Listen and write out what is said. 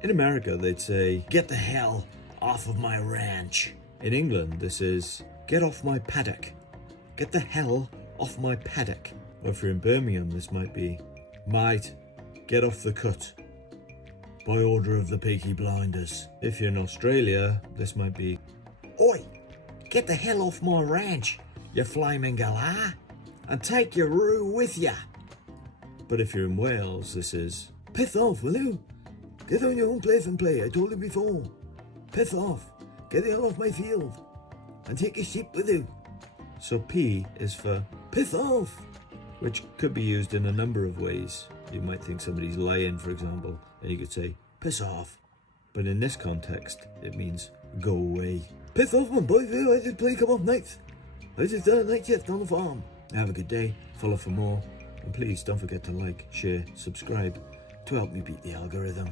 In America, they'd say, get the hell off of my ranch. In England, this is, get off my paddock. Get the hell off my paddock. Or if you're in Birmingham, this might be, mate, get off the cut. By order of the Peaky Blinders. If you're in Australia, this might be, oi, get the hell off my ranch, you flaming galah, and take your roo with ya. But if you're in Wales, this is, piss off, will you? Get on your own place and play, I told you before. Piss off, get the hell off my field, and take your sheep with you. So P is for piss off, which could be used in a number of ways. You might think somebody's lying, for example, and you could say, piss off. But in this context, it means go away. Piss off, my boy, I just play a couple of nights. I just done a night shift on the farm. Have a good day, follow for more, and please don't forget to like, share, subscribe to help me beat the algorithm.